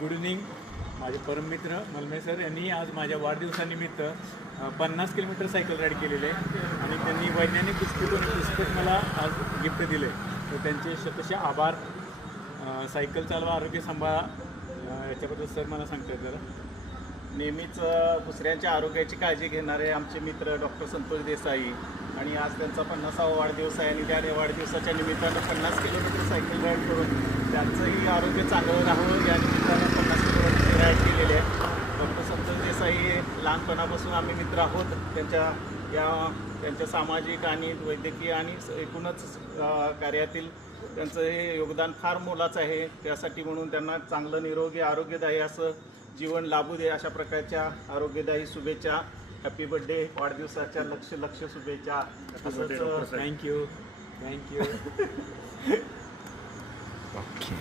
Good evening. माझे परममित्र मलमे sir यांनी आज माझ्या वाढदिवसानिमित्त 50 किलोमीटर सायकल राईड केलेले आहे आणि त्यांनी वैज्ञानिक पुस्तक मला आज गिफ्ट दिले. तर त्यांचे शतशः आभार. सायकल चालवा, आरोग्य सांभाळा, याच्याबद्दल सर मला सांगतात जरा. नेहमीच दुसऱ्यांच्या आरोग्याची काळजी घेणारे आमचे मित्र डॉक्टर संतोष देसाई आणि आज त्यांचा 50वा वाढदिवस आहे आणि त्या वाढदिवसाच्या निमित्तानं 50 किलोमीटर सायकल राईड करून त्यांचंही आरोग्य चांगलं राहावं या निमित्तानं 50 किलोमीटर राईड केलेले आहे. डॉक्टर संतोष देसाई हे लहानपणापासून आम्ही मित्र आहोत. त्यांच्या सामाजिक आणि वैद्यकीय आणि एकूणच कार्यातील त्यांचं हे योगदान फार मोलाचं आहे. त्यासाठी म्हणून त्यांना चांगलं निरोगी आरोग्यदायी असं जीवन लाभू दे अशा प्रकारच्या आरोग्यदायी शुभेच्छा. हॅपी बर्थडे, वाढदिवसाच्या लक्ष शुभेच्छा. थँक्यू. ओके.